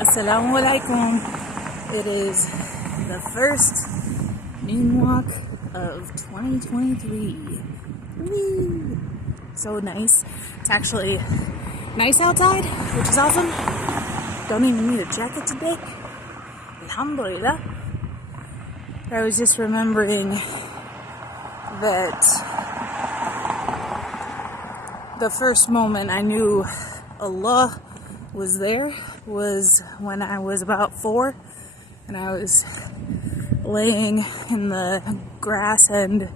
Assalamu alaikum. It is the first moonwalk of 2023. Woo! So nice. It's actually nice outside, which is awesome. Don't even need a jacket today. Alhamdulillah. I was just remembering that the first moment I knew Allah was there was when I was about 4 and I was laying in the grass and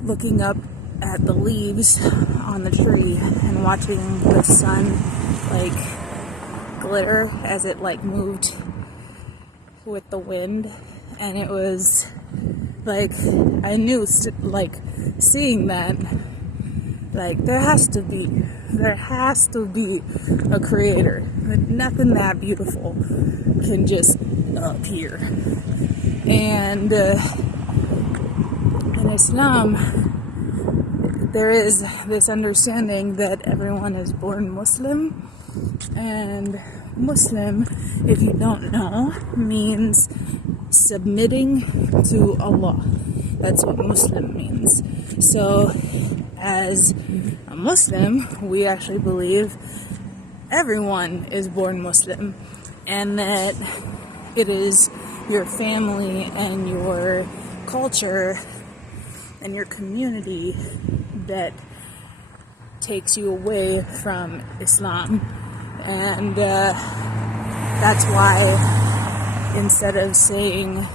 looking up at the leaves on the tree and watching the sun glitter as it moved with the wind. And it was I knew seeing that there has to be a creator. Nothing that beautiful can just appear. And in Islam, there is this understanding that everyone is born Muslim. And Muslim, if you don't know, means submitting to Allah. That's what Muslim means. So, as a Muslim, we actually believe everyone is born Muslim, and that it is your family and your culture and your community that takes you away from Islam. And that's why instead of saying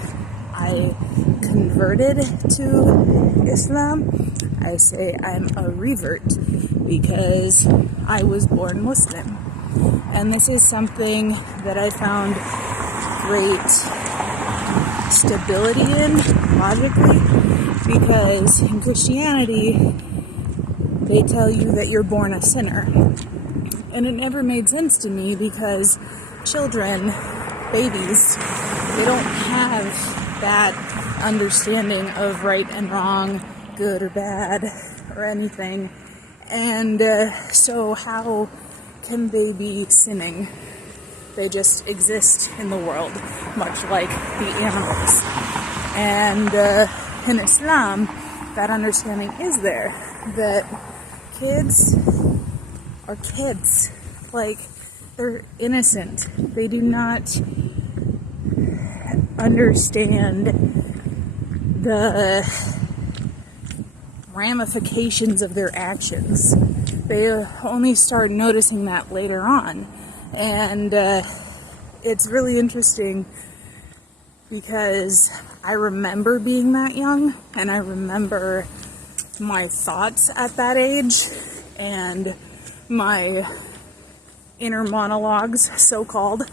I converted to Islam, I say I'm a revert because I was born Muslim. And this is something that I found great stability in, logically, because in Christianity, they tell you that you're born a sinner. And it never made sense to me because children, babies, they don't have that understanding of right and wrong, good or bad, or anything. And so how can they be sinning? They just exist in the world, much like the animals. And in Islam, that understanding is there, that kids are kids. They're innocent. They do not understand the ramifications of their actions. They only start noticing that later on. And it's really interesting because I remember being that young, and I remember my thoughts at that age, and my inner monologues, so-called.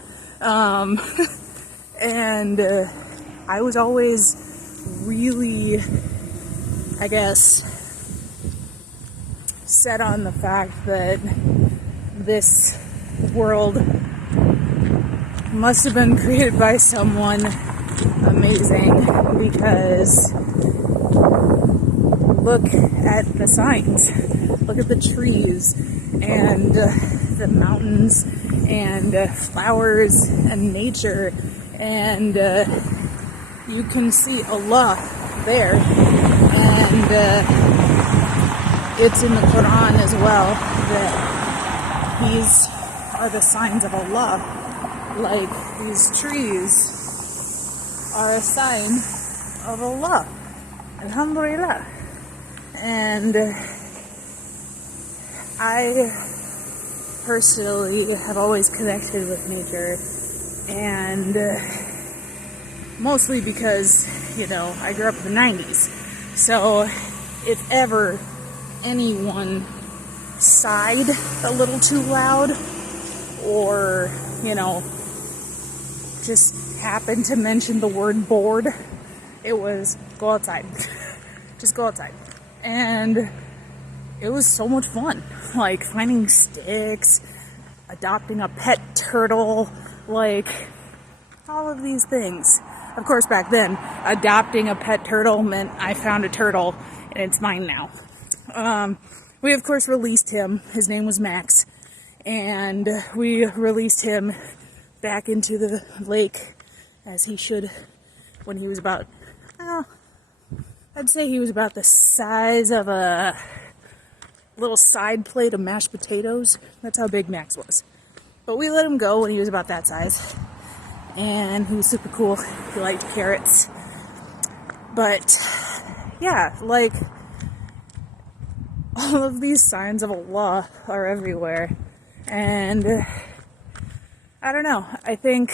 And I was always really, I guess, set on the fact that this world must have been created by someone amazing, because look at the signs, look at the trees and the mountains and flowers and nature, and you can see Allah there, and it's in the Quran as well that these are the signs of Allah. These trees are a sign of Allah. Alhamdulillah. And I personally have always connected with nature, and mostly because, I grew up in the 90s. So if ever anyone sighed a little too loud, or, just happened to mention the word bored, it was go outside. Just go outside. And it was so much fun. Finding sticks, adopting a pet turtle, all of these things. Of course, back then, adopting a pet turtle meant I found a turtle, and it's mine now. We, of course, released him. His name was Max. And we released him back into the lake as he should when he was about, I'd say he was about the size of a little side plate of mashed potatoes. That's how big Max was. But we let him go when he was about that size. And he was super cool. He liked carrots. But, yeah, like, all of these signs of Allah are everywhere. And, I don't know. I think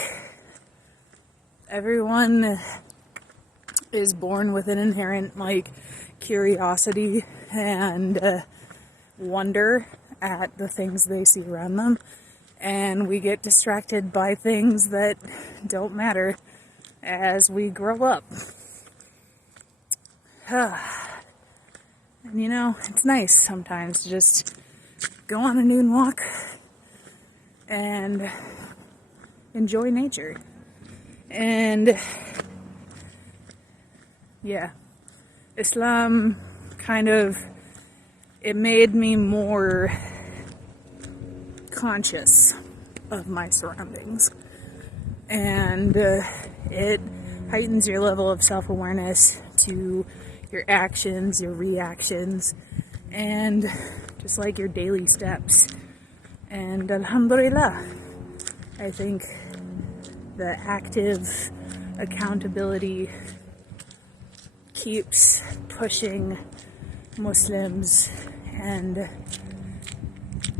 everyone is born with an inherent, like, curiosity and wonder at the things they see around them. And we get distracted by things that don't matter as we grow up. And you know, it's nice sometimes to just go on a noon walk and enjoy nature. And yeah, Islam kind of, it made me more conscious of my surroundings, and it heightens your level of self-awareness to your actions, your reactions, and just like your daily steps. And alhamdulillah, I think the active accountability keeps pushing Muslims and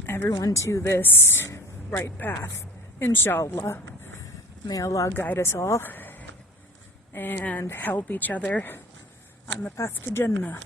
everyone to this right path. Inshallah. May Allah guide us all and help each other on the path to Jannah.